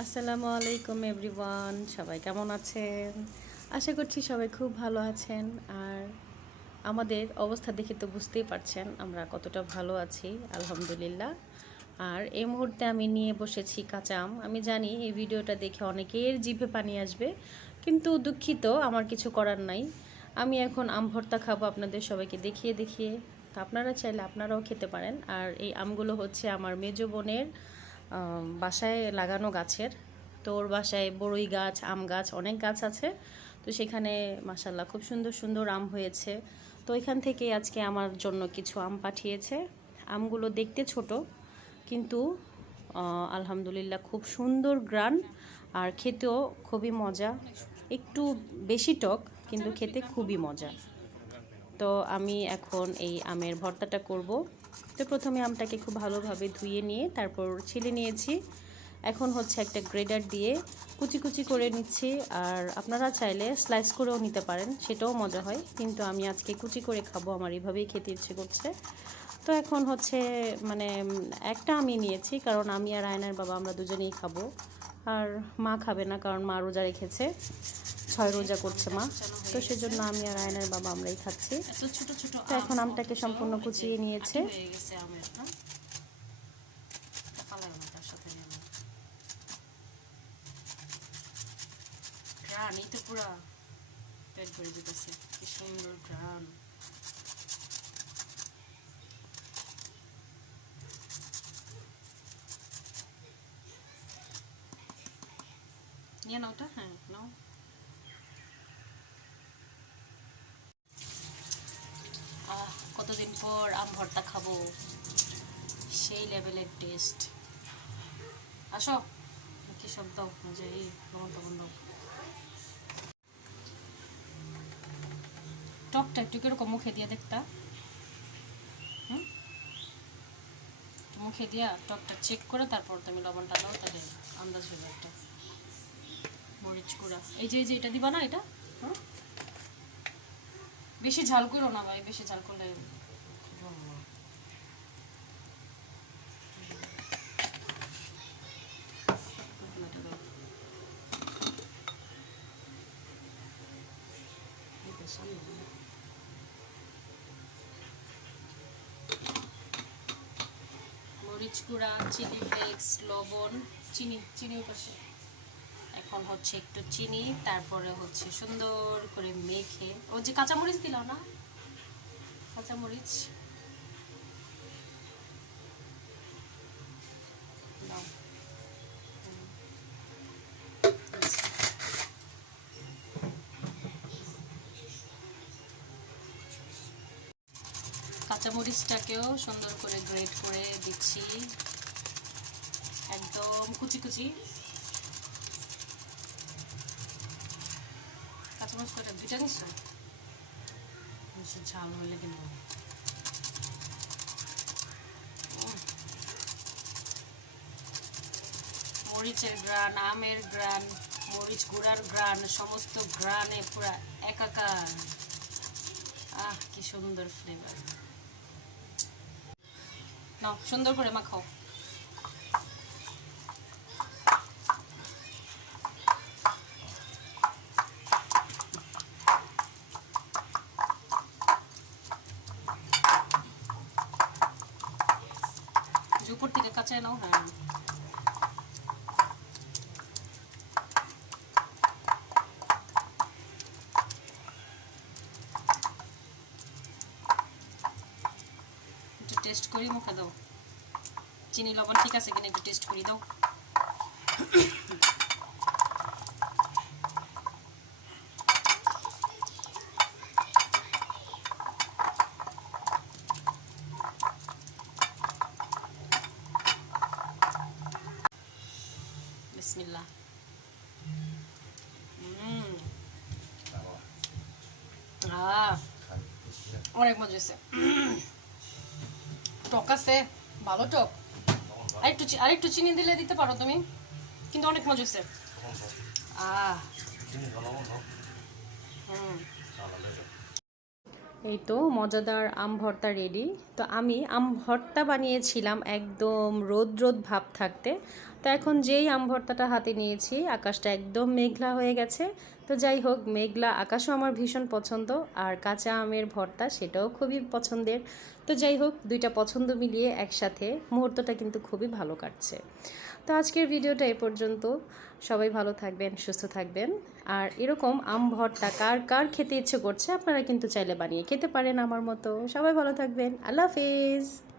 আসসালামু আলাইকুম এভরিওয়ান, সবাই কেমন আছেন? আশা করছি সবাই খুব ভালো আছেন। আর আমাদের অবস্থা দেখে তো বুঝতেই পারছেন আমরা কতটা ভালো আছি, আলহামদুলিল্লাহ। আর এই মুহূর্তে আমি নিয়ে বসেছি কাঁচা আম। আমি জানি এই ভিডিওটা দেখে অনেকের জিভে পানি আসবে, কিন্তু দুঃখিত, আমার কিছু করার নাই। আমি এখন আম ভর্তা খাবো আপনাদের সবাইকে দেখিয়ে দেখিয়ে। তো আপনারা চাইলে আপনারাও খেতে পারেন। আর এই আমগুলো হচ্ছে আমার মেজো বোনের বাসায় লাগানো গাছের। তো ওর বাসায় বড়ই গাছ, আম গাছ, অনেক গাছ আছে। তো সেখানে মাশাল্লাহ খুব সুন্দর সুন্দর আম হয়েছে। তো এখান থেকে আজকে আমার জন্য কিছু আম পাঠিয়েছে। আমগুলো দেখতে ছোট, কিন্তু আলহামদুলিল্লাহ খুব সুন্দর গ্রান, আর খেতেও খুবই মজা। একটু বেশি টক, কিন্তু খেতে খুবই মজা। তো আমি এখন এই আমের ভর্তাটা করব। তো প্রথমে আমটাকে খুব ভালোভাবে ধুয়ে নিয়ে তারপর ছিলে নিয়েছি। এখন হচ্ছে একটা গ্রেডার দিয়ে কুচি কুচি করে নিচ্ছি। আর আপনারা চাইলে স্লাইস করেও নিতে পারেন, সেটাও মজা হয়, কিন্তু আমি আজকে কুচি করে খাবো, আমার এইভাবেই খেতে ইচ্ছে করছে। তো এখন হচ্ছে মানে একটা আমি নিয়েছি, কারণ আমি আর আয়নার বাবা আমরা দুজনেই খাবো। আর মা খাবে না, কারণ মা রোজা রেখেছে, 6 রোজা করছে মা। তো সেজন্য আমি আর আয়নার বাবা আমরাই খাচ্ছি। তো এখন আমটাকে সম্পূর্ণ কুচিয়ে নিয়েছে। ঘ্রাণ এই তো পুরা পেট ভরে যেতেছে, কি সুন্দর ঘ্রাণ। নিয়ে নাও ওটা, হ্যাঁ নাও। কতদিন পর আম ভর্তা খাবো, সেই লেভেলের টেস্ট। আসো, কি সব দাও, যে এই লবণ টবণ দাও। টকটা একটু কিরকম মুখে দিয়ে দেখতা, মুখে দিয়া টকটা চেক করে তারপর তুমি লবণটা দাও, তাহলে আন্দাজ হবে একটা। মরিচ গুঁড়া এই যে এটা দিবা না, এটা বেশি ঝাল করো না ভাই, বেশি ঝাল করলে মরিচ গুঁড়া, চিলি ফ্লেক্স, লবণ, চিনির পাশে। এখন হচ্ছে একটু চিনি, তারপরে হচ্ছে সুন্দর করে মেখে, ও যে কাঁচামরিচ দিল না, কাঁচামরিচ দাও। কাঁচামরিচটাকেও সুন্দর করে গ্রেট করে দিচ্ছি, একদম কুচি কুচি। কাঁচামরিচ কটা, দুইটা নিচ্ছ? বেশি ঝাল হলে কিন্তু মরিচের গ্রান, আমের গ্রান, মরিচ গুঁড়ার গ্রান, সমস্ত গ্রানে পুরা একাকার। কি সুন্দর ফ্লেভার। নাও সুন্দর করে মাখাও। উপর থেকে কাঁচায় নাও, হ্যাঁ। একটু টেস্ট করি, মুখে দাও, চিনি লবণ ঠিক আছে কিনা একটু টেস্ট করি দাও। বিসমিল্লাহ। অনেক মজা হয়েছে, টক আছে, ভালো টক। আরেকটু চিনি দিলে দিতে পারো তুমি, কিন্তু অনেক মজা হয়েছে। এই তো মজাদার আম ভর্তা রেডি। তো আমি আম ভর্তা বানিয়েছিলাম একদম রোদ রোদ ভাব থাকতে, তো এখন যেই আম ভর্তাটা হাতে নিয়েছি, আকাশটা একদম মেঘলা হয়ে গেছে। তো যাই হোক, মেঘলা আকাশও আমার ভীষণ পছন্দ, আর কাঁচা আমের ভর্তা সেটাও খুবই পছন্দের। তো যাই হোক, দুইটা পছন্দ মিলিয়ে একসাথে মুহূর্তটা কিন্তু খুবই ভালো কাটছে। তো আজকের ভিডিওটা এ পর্যন্ত। সবাই ভালো থাকবেন, সুস্থ থাকবেন। আর এরকম আম ভর্তা কার কার খেতে ইচ্ছে করছে আপনারা কিন্তু চাইলে বানিয়ে খেতে পারেন আমার মতো। সবাই ভালো থাকবেন। আল্লাহ হাফেজ।